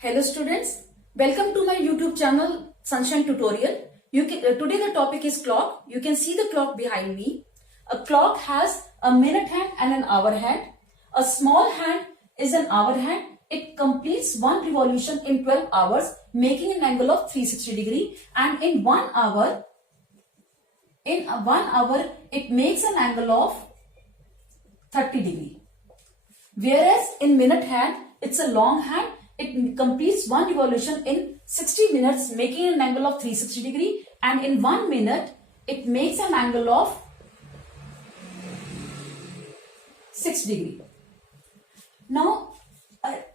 Hello students, welcome to my YouTube channel Sunshine Tutorial. Today the topic is clock. You can see the clock behind me. A clock has a minute hand and an hour hand. A small hand is an hour hand. It completes one revolution in 12 hours, making an angle of 360 degree, and in 1 hour it makes an angle of 30 degree. Whereas in minute hand, it's a long hand. It completes one revolution in 60 minutes, making an angle of 360 degree, and in 1 minute it makes an angle of 6 degree. Now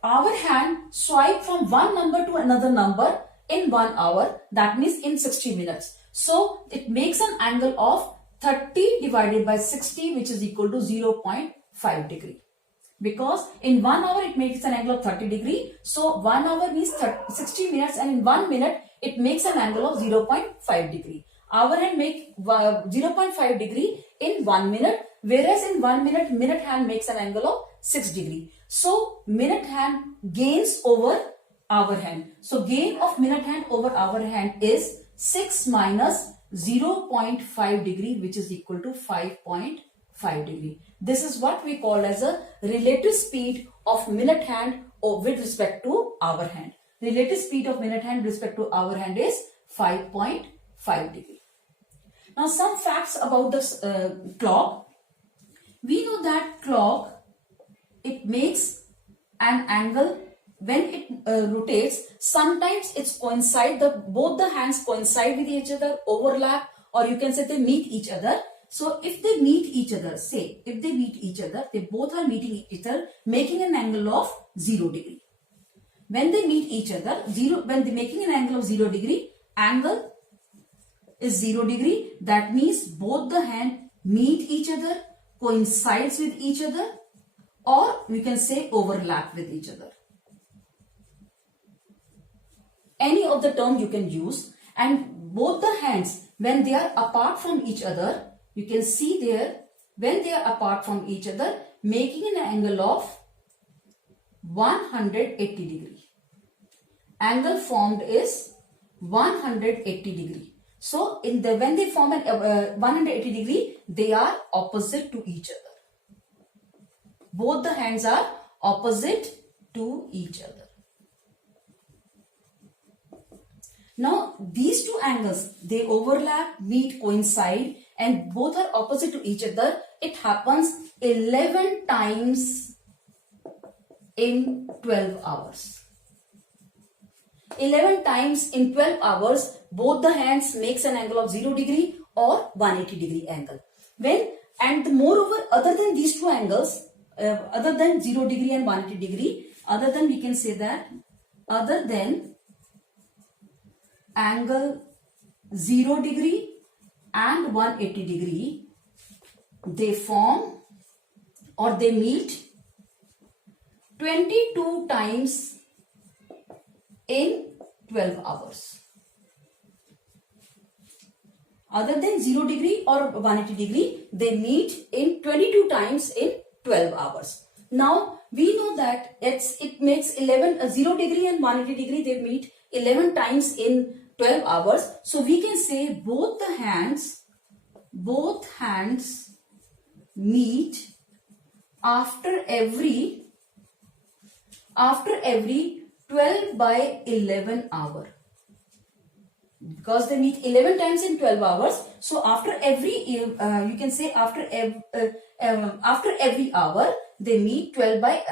our hand swipe from one number to another number in 1 hour, that means in 60 minutes. So it makes an angle of 30 divided by 60, which is equal to 0.5 degree. Because in 1 hour it makes an angle of 30 degree. So 1 hour means 60 minutes, and in 1 minute it makes an angle of 0.5 degree. Hour hand make 0.5 degree in 1 minute, whereas in 1 minute, minute hand makes an angle of 6 degree. So minute hand gains over hour hand. So gain of minute hand over hour hand is 6 minus 0.5 degree, which is equal to 5.5 degree. This is what we call as a relative speed of minute hand with respect to hour hand. Relative speed of minute hand with respect to hour hand is 5.5 degree. Now some facts about this clock. We know that clock, it makes an angle when it rotates. Sometimes it's both the hands coincide with each other, overlap, or you can say they meet each other. So if they meet each other, they both are meeting each other, making an angle of 0 degree. When they meet each other, when they're making an angle of 0 degree, angle is 0 degree. That means both the hand meet each other, coincides with each other, or we can say overlap with each other. Any of the term you can use, and both the hands, when they are apart from each other, you can see there, when they are apart from each other, making an angle of 180 degree. Angle formed is 180 degree. So when they form an 180 degree, they are opposite to each other. Both the hands are opposite to each other. Now these two angles, they overlap, meet, coincide, and both are opposite to each other. It happens 11 times in 12 hours. 11 times in 12 hours, both the hands makes an angle of 0 degree or 180 degree angle. Moreover, other than these two angles, other than 0 degree and 180 degree, we can say that other than angle 0 degree and 180 degree, they form or they meet 22 times in 12 hours. Other than 0 degree or 180 degree, they meet in 22 times in 12 hours. Now we know that it makes 0 degree and 180 degree, they meet 11 times in 12 hours. So we can say both hands meet after every 12 by 11 hour. Because they meet 11 times in 12 hours. So after every, you can say after every hour, they meet 12 by,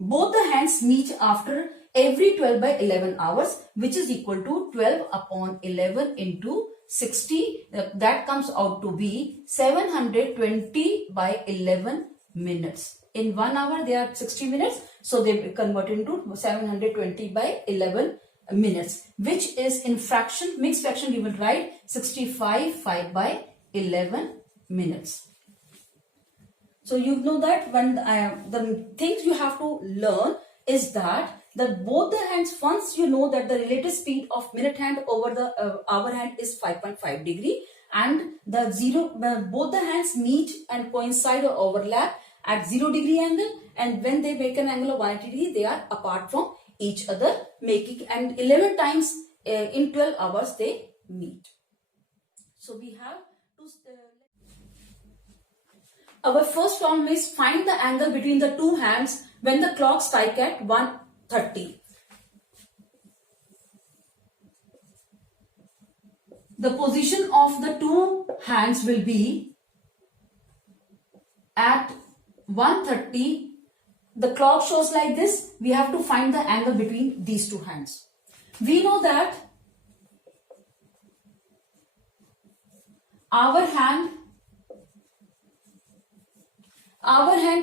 both the hands meet after every 12 by 11 hours, which is equal to 12 upon 11 into 60. That comes out to be 720 by 11 minutes. In 1 hour, they are 60 minutes. So they convert into 720 by 11 minutes, which is in fraction, mixed fraction, you will write 65 by 11 minutes. So you know that when the things you have to learn is that both the hands, once you know that the relative speed of minute hand over the hour hand is 5.5 degree, and both the hands meet and coincide or overlap at 0 degree angle, and when they make an angle of 180 degree, they are apart from each other, making, and 11 times in 12 hours they meet. So we have to our first problem is find the angle between the two hands when the clock strike at 1:30. The position of the two hands will be at 1:30. The clock shows like this. We have to find the angle between these two hands. We know that our hand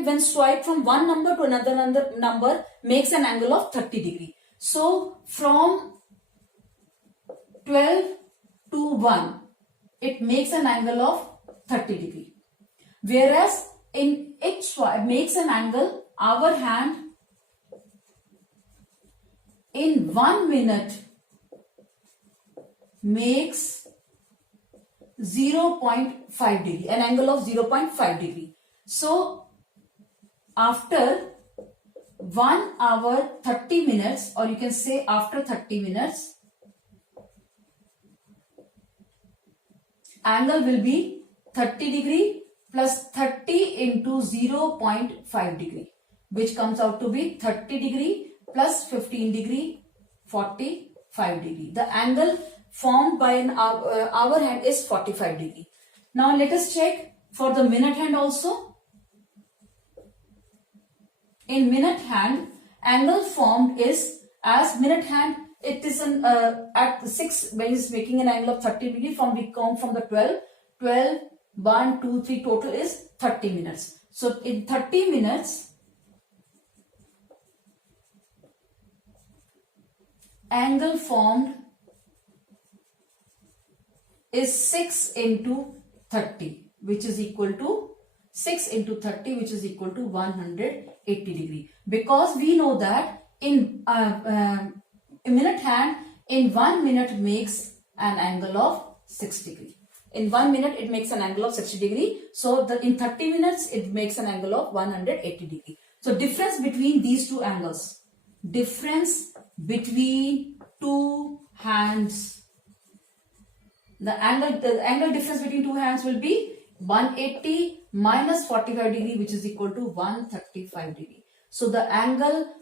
when swipe from one number to another number makes an angle of 30 degree. So from 12 to 1, it makes an angle of 30 degree. Whereas in it makes an angle, our hand in 1 minute makes 0.5 degree, an angle of 0.5 degree. So after 1 hour 30 minutes, or you can say after 30 minutes, angle will be 30 degree plus 30 into 0.5 degree, which comes out to be 30 degree plus 15 degree, 45 degree. The angle formed by an hour hand is 45 degree. Now let us check for the minute hand also. In minute hand, angle formed is, as minute hand, it is at 6, when it is making an angle of 30 degree, we count from the 12, 1, 2, 3, total is 30 minutes. So in 30 minutes, angle formed is 6 into 30, which is equal to 6 into 30, which is equal to 180 degree. Because we know that in a minute hand, in 1 minute makes an angle of 6 degree. In 1 minute, it makes an angle of 60 degree. So in 30 minutes, it makes an angle of 180 degree. So difference between these two angles. Difference between two hands. The angle difference between two hands will be 180 minus 45 degree, which is equal to 135 degree. So the angle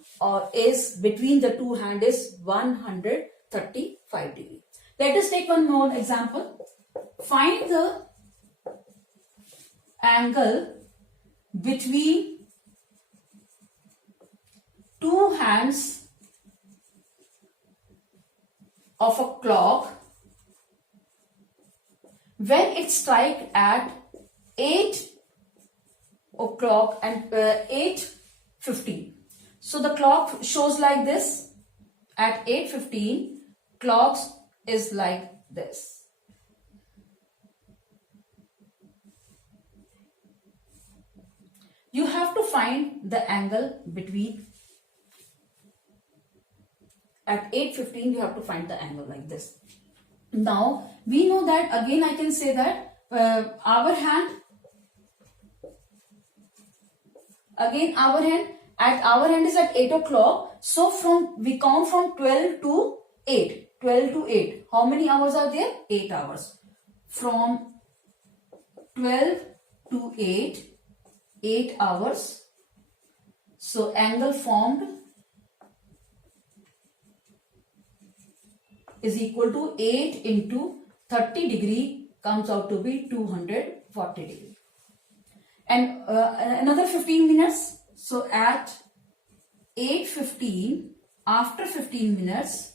is between the two hands is 135 degree. Let us take one more example. Find the angle between two hands of a clock when it strikes at 8 o'clock and 8:15. So the clock shows like this. At 8:15, clocks is like this. You have to find the angle between. At 8:15, you have to find the angle like this. Now, we know that, again I can say that our hand is at 8 o'clock. So we count from 12 to 8. 12 to 8. How many hours are there? 8 hours. From 12 to 8 hours. So angle formed is equal to 8 into 30 degree, comes out to be 240 degree. And another 15 minutes. So at 8:15, after 15 minutes,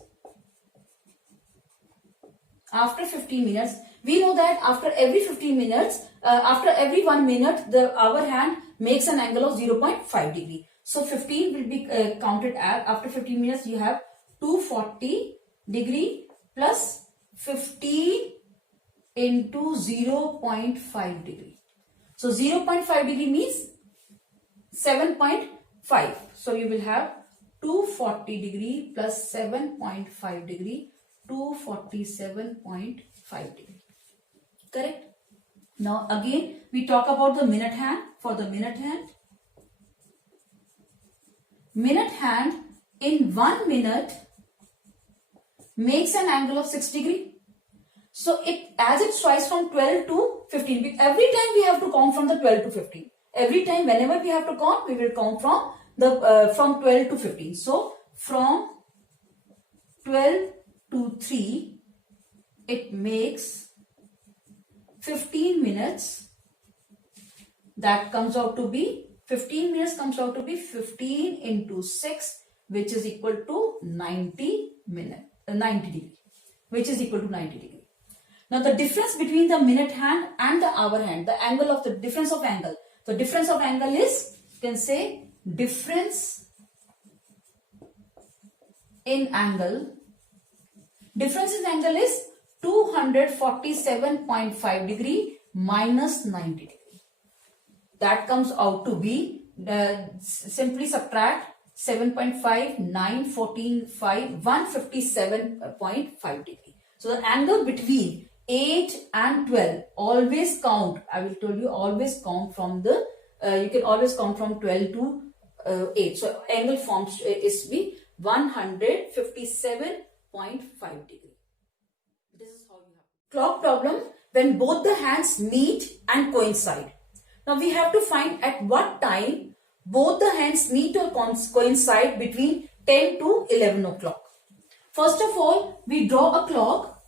we know that after every 15 minutes, after every 1 minute, our hand makes an angle of 0.5 degree. So 15 will be counted as, after 15 minutes, you have 240 degree plus 15 into 0.5 degree. So 0.5 degree means 7.5. So you will have 240 degree plus 7.5 degree, 247.5 degree. Correct? Now again we talk about the minute hand. For the minute hand, in 1 minute makes an angle of 6 degree. So as it swipes from 12 to 15, every time we have to count from the 12 to 15. Every time whenever we have to count, we will count from the from 12 to 15. So from 12 to 3, it makes 15 minutes. That comes out to be 15 minutes comes out to be 15 into 6, which is equal to 90 degree, which is equal to 90 degree. Now the difference between the minute hand and the hour hand, the angle of the difference of angle. The difference of angle is, you can say, difference in angle. Difference in angle is 247.5 degree minus 90 degree. That comes out to be, simply subtract 7.5, 9, 14, 5, 157.5 degree. So the angle between 8 and 12, always count. I will tell you, always count from the, you can always count from 12 to 8. So angle forms is be 157.5 degree. This is how you have. Clock problem, when both the hands meet and coincide. Now we have to find at what time both the hands meet or coincide between 10 to 11 o'clock. First of all, we draw a clock.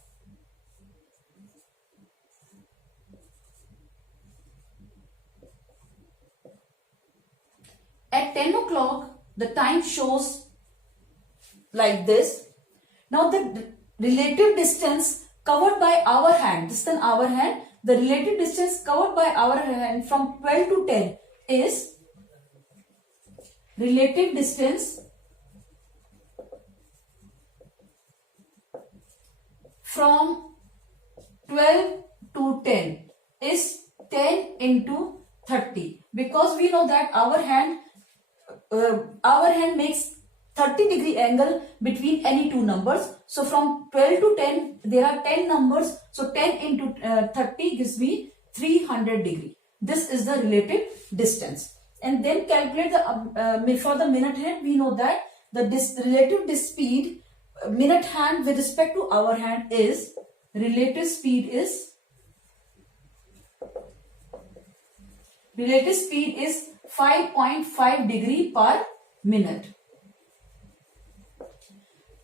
At 10 o'clock, the time shows like this. Now the relative distance covered by our hand, the relative distance covered by our hand from 12 to 10 is relative distance from 12 to 10 is 10 into 30, because we know that our hand makes 30 degree angle between any two numbers. So from 12 to 10, there are 10 numbers. So 10 into 30 gives me 300 degree. This is the relative distance. And then calculate the for the minute hand. We know that the relative speed, minute hand with respect to hour hand is, relative speed is 5.5 degree per minute.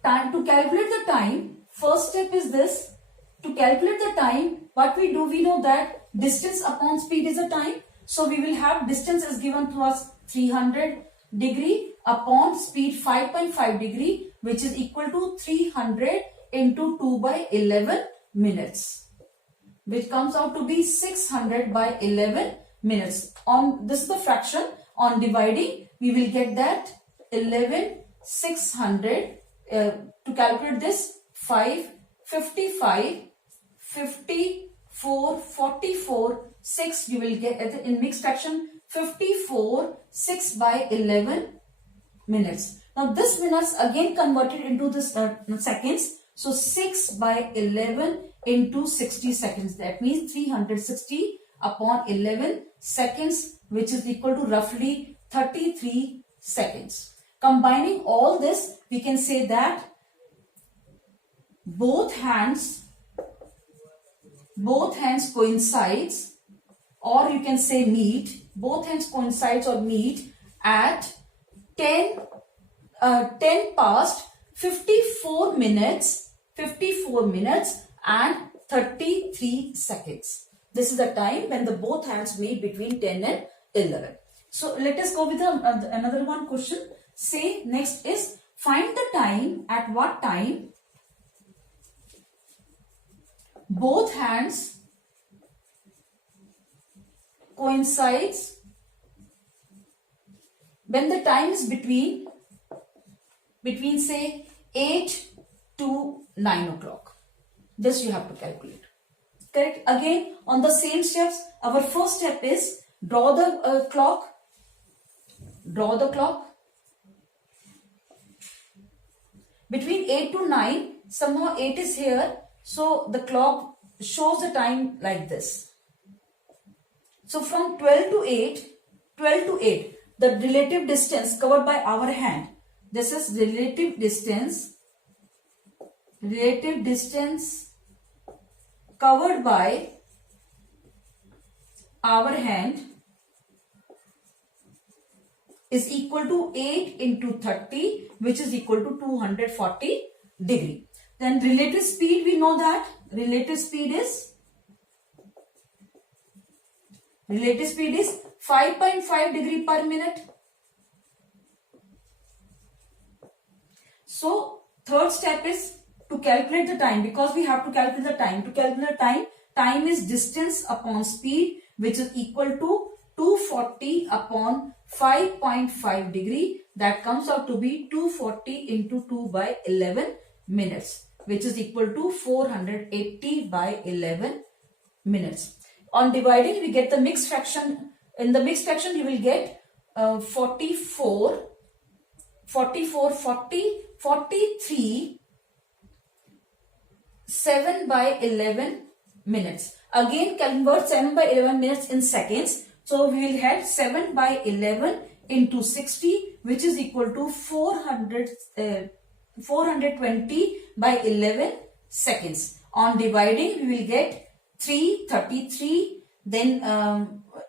Time to calculate the time, first step is this. To calculate the time, what we do, we know that distance upon speed is a time. So we will have distance is given to us 300 degree upon speed 5.5 degree, which is equal to 300 into 2 by 11 minutes, which comes out to be 600 by 11 minutes. On this is the fraction. On dividing, we will get that 11,600. To calculate this, 5, 55, 54, 44, 6, you will get in mixed fraction 54, 6 by 11 minutes. Now this minutes again converted into this seconds. So 6 by 11 into 60 seconds. That means 360 upon 11 seconds, which is equal to roughly 33 seconds. Combining all this, we can say that both hands coincides, or you can say meet, both hands coincides or meet at 10 past 54 minutes and 33 seconds. This is the time when the both hands meet between 10 and 11. So let us go with another one question. Say next is, find the time at what time both hands coincides when the time is between say 8 to 9 o'clock. This you have to calculate. Correct? Again, on the same steps, our first step is draw the clock. Between 8 to 9, somehow 8 is here. So the clock shows the time like this. So from 12 to 8, the relative distance covered by our hand, This is relative distance covered by our hand is equal to 8 into 30, which is equal to 240 degree. Then relative speed, we know that relative speed is 5.5 degree per minute. So third step is to calculate the time, because we have to calculate the time. To calculate the time is distance upon speed, which is equal to 240 upon 5.5 degree. That comes out to be 240 into 2 by 11 minutes, which is equal to 480 by 11 minutes. On dividing, we get the mixed fraction. In the mixed fraction, you will get 43, 7 by 11 minutes. Again, convert 7 by 11 minutes in seconds. So we will have 7 by 11 into 60, which is equal to 420 by 11 seconds. On dividing, we will get 333, then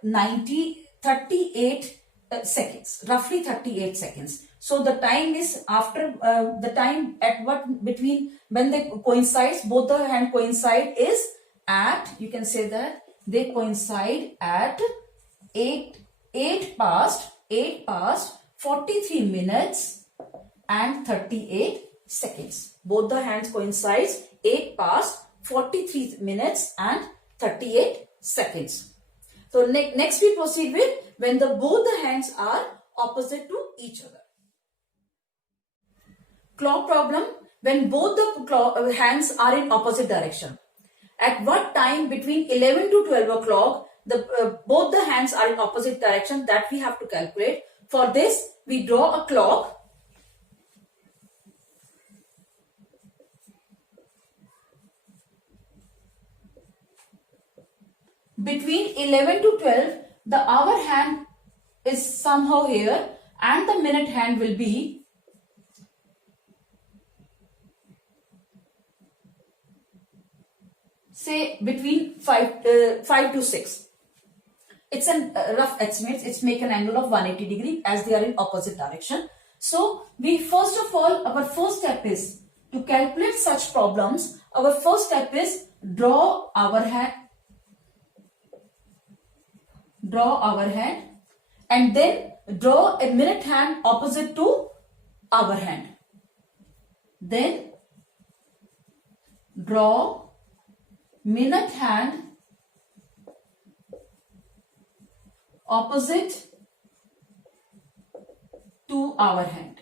38 seconds, roughly 38 seconds. So the time is after the time at what between when they coincides, both the hand coincide is at, you can say that they coincide at 8 past 43 minutes and 38 seconds. Both the hands coincides 8 past 43 minutes and 38 seconds. So next we proceed with when both the hands are opposite to each other. Clock problem, when both the hands are in opposite direction. At what time between 11 to 12 o'clock both the hands are in opposite direction, that we have to calculate. For this, we draw a clock. Between 11 to 12, the hour hand is somehow here and the minute hand will be say between 5 to 6. It's a rough estimate. It's make an angle of 180 degree as they are in opposite direction. So we first of all, our first step is to calculate such problems. Our first step is draw our hand, and then draw a minute hand opposite to our hand. Then draw minute hand opposite to our hand.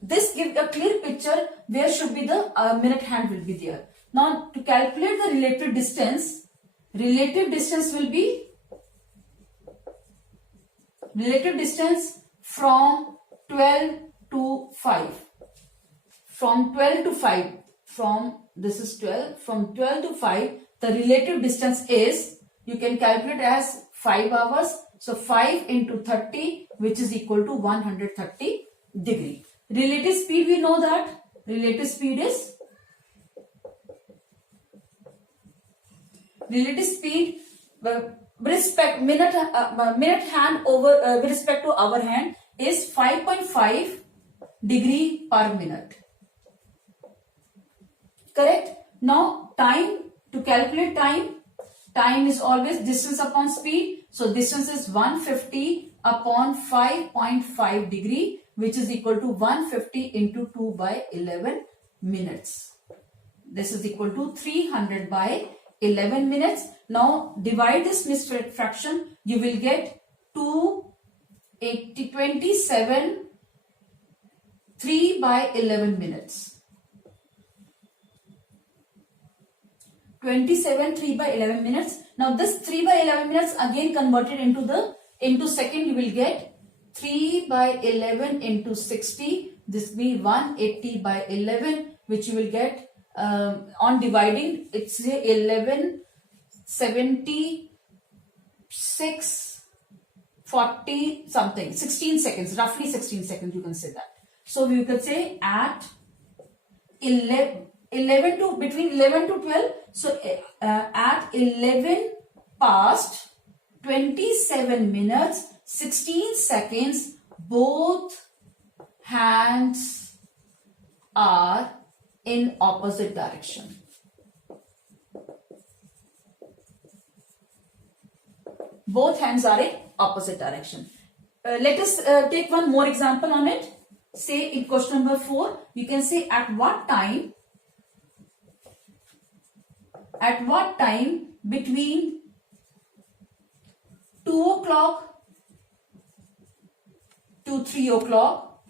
This gives a clear picture where should be the minute hand will be there. Now to calculate the relative distance will be from 12 to 5. From 12 to 5, this is 12, from 12 to 5, the relative distance is, you can calculate as 5 hours. So 5 into 30, which is equal to 130 degree. Relative speed, we know that relative speed minute hand over with respect to our hand is 5.5 degree per minute. Correct? Now time, to calculate time is always distance upon speed. So distance is 150 upon 5.5 degree, which is equal to 150 into 2 by 11 minutes. This is equal to 300 by 11 minutes. Now divide this mixed fraction, you will get 27 3 by 11 minutes. 27 3 by 11 minutes. Now this 3 by 11 minutes again converted into second, you will get 3 by 11 into 60. This will be 180 by 11, which you will get on dividing, it's 1176 40 something, 16 seconds, roughly 16 seconds, you can say that. So we could say at 11 to, between 11 to 12. So at 11 past 27 minutes, 16 seconds, both hands are in opposite direction. Both hands are in opposite direction. Let us take one more example on it. Say in question number 4, you can say at what time between 2 o'clock to 3 o'clock,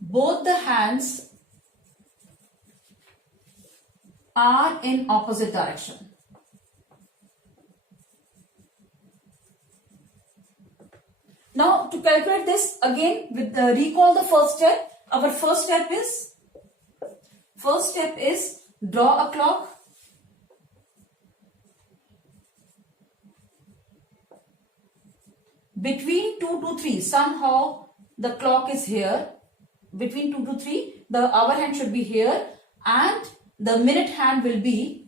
both the hands are in opposite direction. Now to calculate this again, with recall the first step. Our first step is draw a clock. Between 2 to 3, somehow the clock is here. Between 2 to 3, the hour hand should be here and the minute hand will be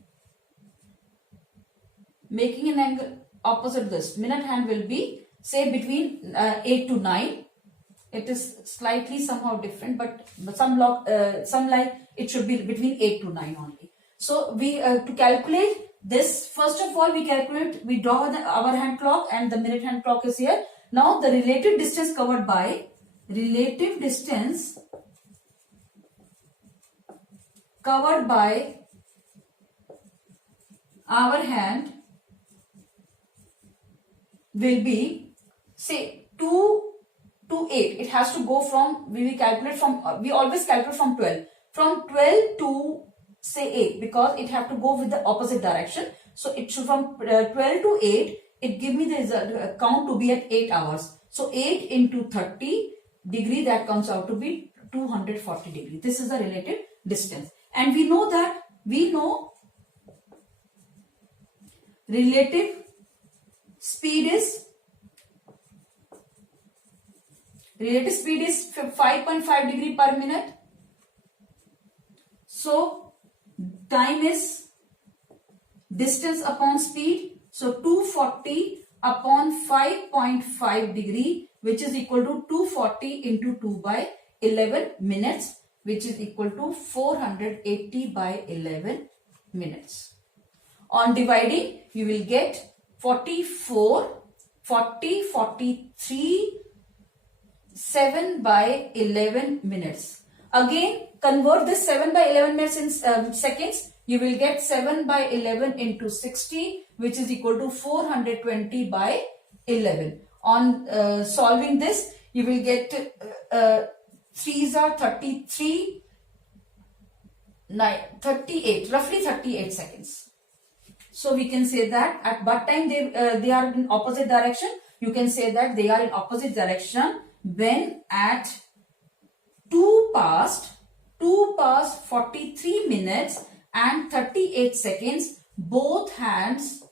making an angle opposite this. Minute hand will be, say, between 8 to 9. It is slightly somehow different, but some like it should be between 8 to 9 only. So we to calculate this, first of all we draw the hour hand clock and the minute hand clock is here. Now the relative distance covered by hour hand will be, say, 2 to 8. It has to go from, we always calculate from 12. From 12 to, say, 8, because it have to go with the opposite direction. So it should, from 12 to 8, it give me the result, count to be at 8 hours. So 8 into 30 degree, that comes out to be 240 degree. This is the relative distance. And we know relative speed is 5.5 degree per minute. So time is distance upon speed. So 240 upon 5.5 degree, which is equal to 240 into 2 by 11 minutes, which is equal to 480 by 11 minutes. On dividing, you will get 44, 40, 43, 7 by 11 minutes. Again, convert this 7 by 11 minutes in seconds. You will get 7 by 11 into 60, which is equal to 420 by 11. On solving this, you will get 3s are 33, 9, 38, roughly 38 seconds. So we can say that at what time they are in opposite direction. You can say that they are in opposite direction when at 2 past 43 minutes and 38 seconds, both hands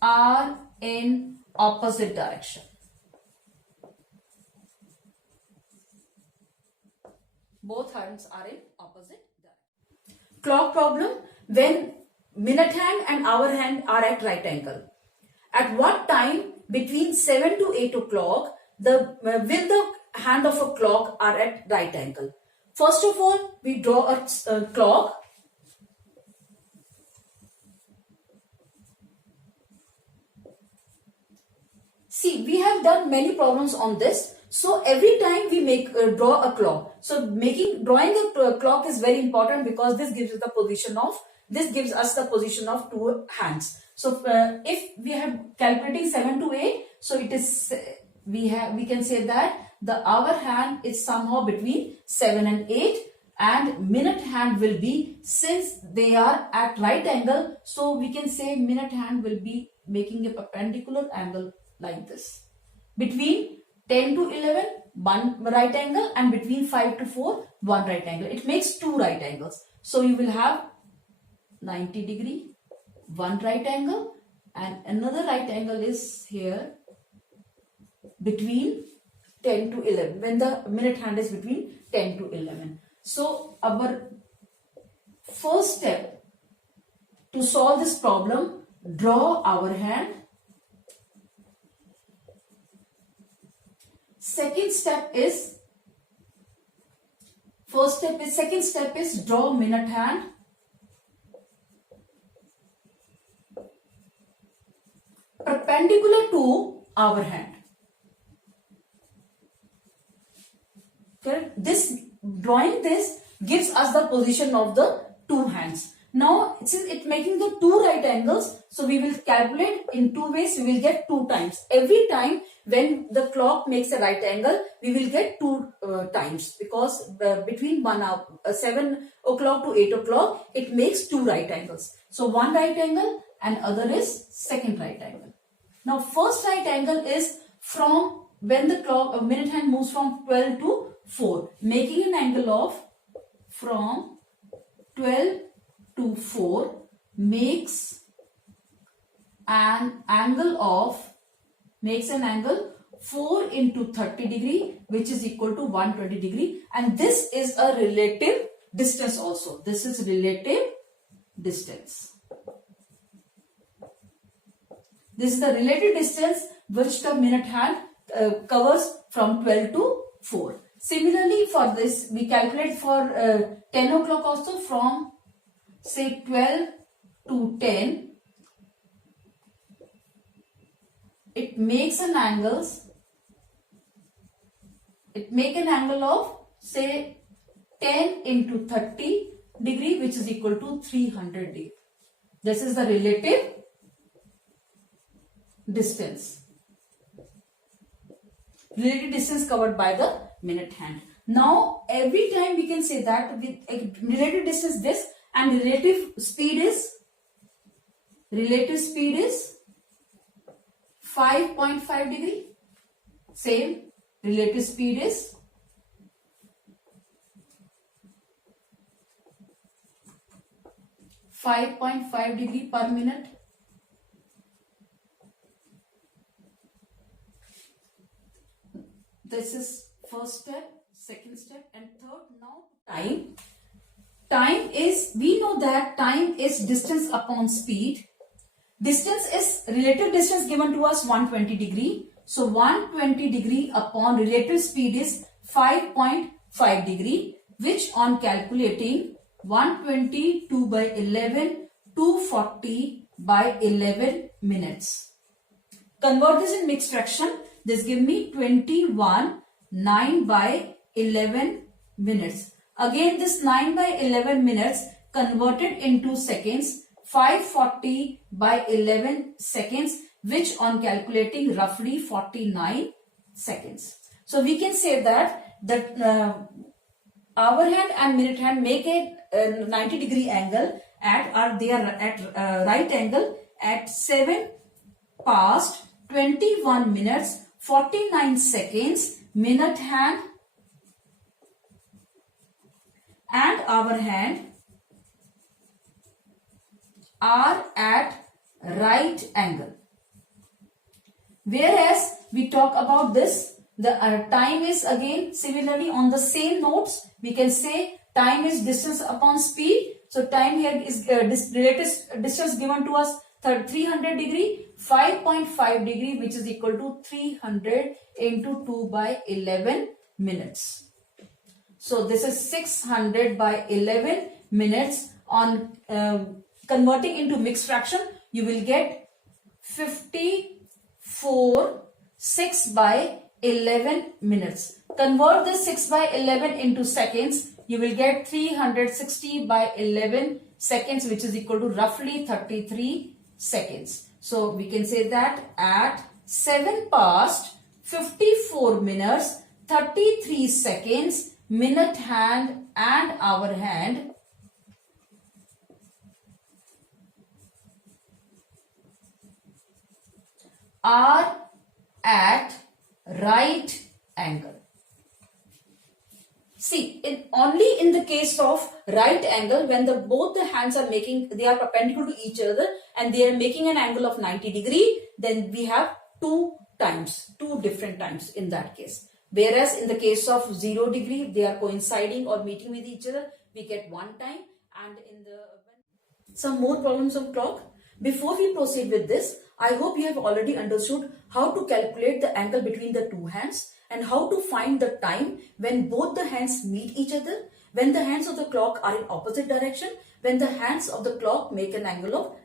are in opposite direction. Both hands are in opposite direction. Clock problem, when minute hand and hour hand are at right angle. At what time between 7 to 8 o'clock will the hand of a clock are at right angle? First of all, we draw a clock. See, we have done many problems on this. So every time we draw a clock. So drawing a clock is very important because this gives us the position of two hands. So if we have calculating 7 to 8, so it is we can say that the hour hand is somehow between 7 and 8, and minute hand will be, since they are at right angle, so we can say minute hand will be making a perpendicular angle like this. Between 10 to 11, one right angle, and between 5 to 4, one right angle. It makes two right angles. So you will have 90 degree, one right angle, and another right angle is here between 10 to 11, when the minute hand is between 10 to 11. So our first step to solve this problem, draw our hand. Second step is draw minute hand. Perpendicular to our hand. Okay? Drawing this gives us the position of the two hands. Now, since it's making the two right angles, so we will calculate in two ways. We will get two times. Every time when the clock makes a right angle, we will get two times, because between 7 o'clock to 8 o'clock, it makes two right angles. So one right angle and other is second right angle. Now, first right angle is from when the clock minute hand moves from 12 to 4, making an angle of from 12 to 4 makes an angle 4 into 30 degree, which is equal to 120 degree, and this is a relative distance also. This is relative distance. This is the relative distance which the minute hand covers from 12 to 4. Similarly, for this, we calculate for 10 o'clock also, from say 12 to 10. It makes an angle of say 10 into 30 degree, which is equal to 300 degree. This is the relative distance. Relative distance covered by the minute hand. Now, every time we can say that with relative distance this, and relative speed is 5.5 degree. Same, relative speed is 5.5 degree per minute. This is first step, second step, and third. Now time. Time is, we know that time is distance upon speed. Distance is relative distance given to us 120 degree. So 120 degree upon relative speed is 5.5 degree, which on calculating 122 by 11, 240 by 11 minutes. Convert this in mixed fraction. This give me 21 9 by 11 minutes. Again, this 9 by 11 minutes converted into seconds, 540 by 11 seconds, which on calculating roughly 49 seconds. So we can say that hour hand and minute hand make a 90 degree angle they are at right angle at 7 past 21 minutes 49 seconds. Minute hand and hour hand are at right angle. Whereas we talk about this, the time is again similarly on the same notes. We can say time is distance upon speed. So time here is relative distance given to us 300 degree, 5.5 degree, which is equal to 300 into 2 by 11 minutes. So this is 600 by 11 minutes. On converting into mixed fraction, you will get 54 6 by 11 minutes. Convert this 6 by 11 into seconds. You will get 360 by 11 seconds, which is equal to roughly 33 seconds. So we can say that at 7 past 54 minutes 33 seconds, minute hand and hour hand are at right angle. See, only in the case of right angle, when both the hands are they are perpendicular to each other and they are making an angle of 90 degree, then we have two different times in that case. Whereas in the case of 0 degree, they are coinciding or meeting with each other, we get one time. And in the some more problems of clock. Before we proceed with this, I hope you have already understood how to calculate the angle between the two hands and how to find the time when both the hands meet each other, when the hands of the clock are in opposite direction, when the hands of the clock make an angle of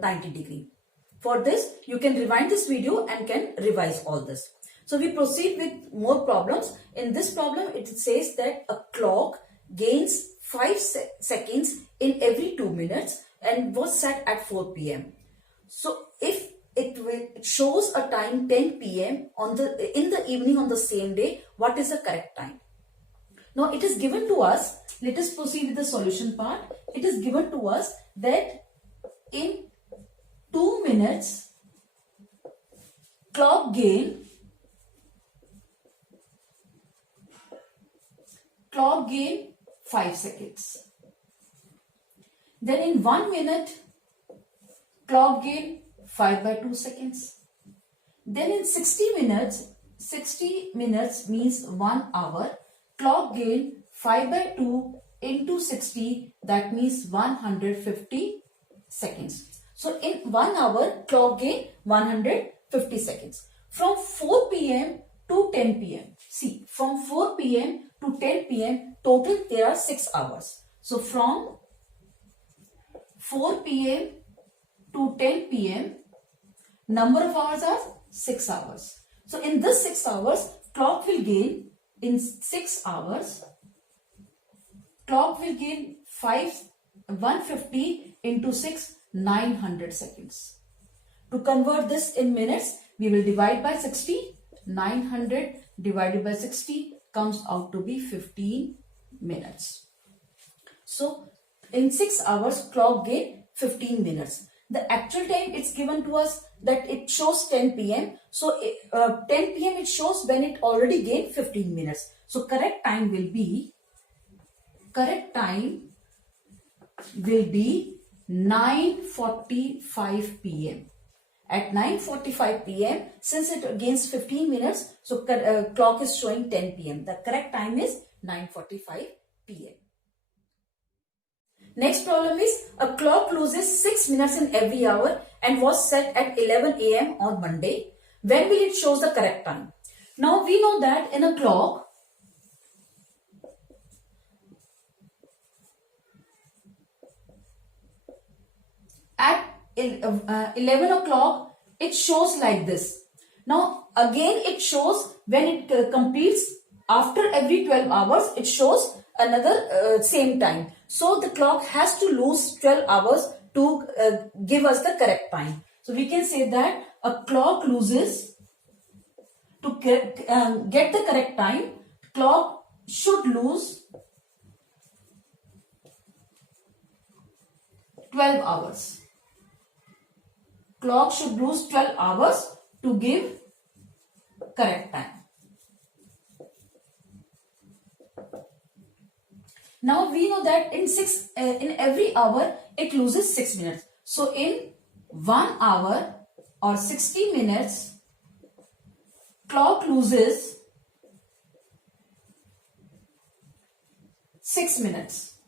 90 degree. For this, you can rewind this video and can revise all this. So we proceed with more problems. In this problem, it says that a clock gains 5 seconds in every 2 minutes and was set at 4 p.m. So if it shows a time 10 p.m. in the evening on the same day, what is the correct time? Now it is given to us, let us proceed with the solution part. It is given to us that in 2 minutes, clock gain 5 seconds. Then in 1 minute, clock gain 5 by 2 seconds. Then in 60 minutes means 1 hour, clock gain 5 by 2 into 60, that means 150 seconds. So in 1 hour, clock gain 150 seconds. From 4 p.m. to 10 p.m. See, from 4 p.m. to 10 p.m. total there are 6 hours. So from 4 p.m. to 10 p.m. number of hours are 6 hours. So in this 6 hours, clock will gain in 6 hours, clock will gain 150 into 6, 900 seconds. To convert this in minutes, we will divide by 60. 900 divided by 60 comes out to be 15 minutes. So in 6 hours, clock gain 15 minutes. The actual time it's given to us that it shows 10 p.m. So 10 p.m. it shows when it already gained 15 minutes. So correct time will be 9:45 p.m. At 9:45 p.m. since it gains 15 minutes, so clock is showing 10 p.m. The correct time is 9:45 p.m. Next problem is a clock loses 6 minutes in every hour and was set at 11 a.m. on Monday. When will it show the correct time? Now we know that in a clock, at 11 o'clock, it shows like this. Now again it shows when it completes after every 12 hours, it shows another same time. So the clock has to lose 12 hours to give us the correct time. So we can say that a clock loses, to get the correct time, clock should lose 12 hours. Clock should lose 12 hours to give correct time. Now we know that in every hour it loses 6 minutes. So in 1 hour or 60 minutes, clock loses 6 minutes.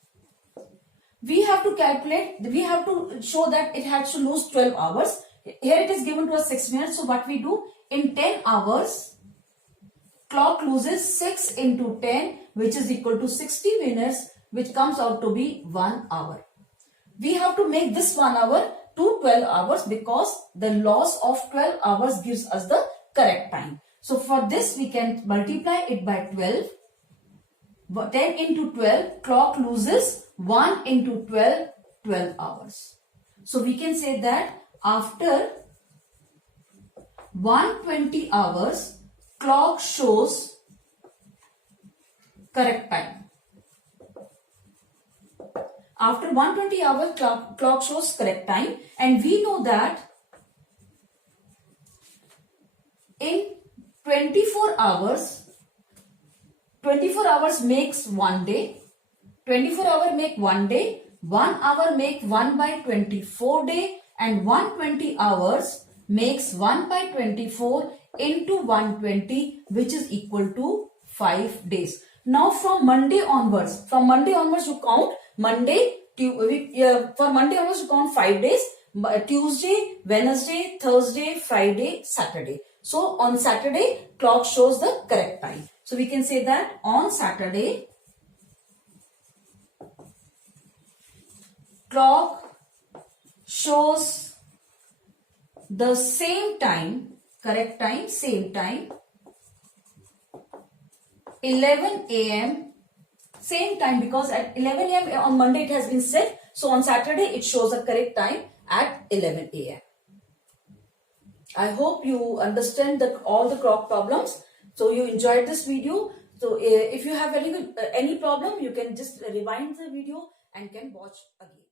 We have to calculate, we have to show that it has to lose 12 hours. Here it is given to us 6 minutes. So what we do, in 10 hours, clock loses 6 into 10, which is equal to 60 minutes, which comes out to be 1 hour. We have to make this 1 hour to 12 hours because the loss of 12 hours gives us the correct time. So for this, we can multiply it by 12. 10 into 12, clock loses 1 into 12, 12 hours. So we can say that after 120 hours, clock shows correct time. After 120 hours, clock shows correct time, and we know that in 24 hours makes 1 day. 24 hours make 1 day, 1 hour make 1 by 24 day, and 120 hours makes 1 by 24 into 120, which is equal to 5 days. Now from Monday onwards you count Monday, for Monday onwards you count 5 days, Tuesday, Wednesday, Thursday, Friday, Saturday. So on Saturday, clock shows the correct time. So we can say that on Saturday, clock shows the same time, correct time, same time, 11 a.m. Same time, because at 11 a.m. on Monday it has been set. So on Saturday it shows the correct time at 11 a.m. I hope you understand all the clock problems. So you enjoyed this video. So if you have any problem, you can just rewind the video and can watch again.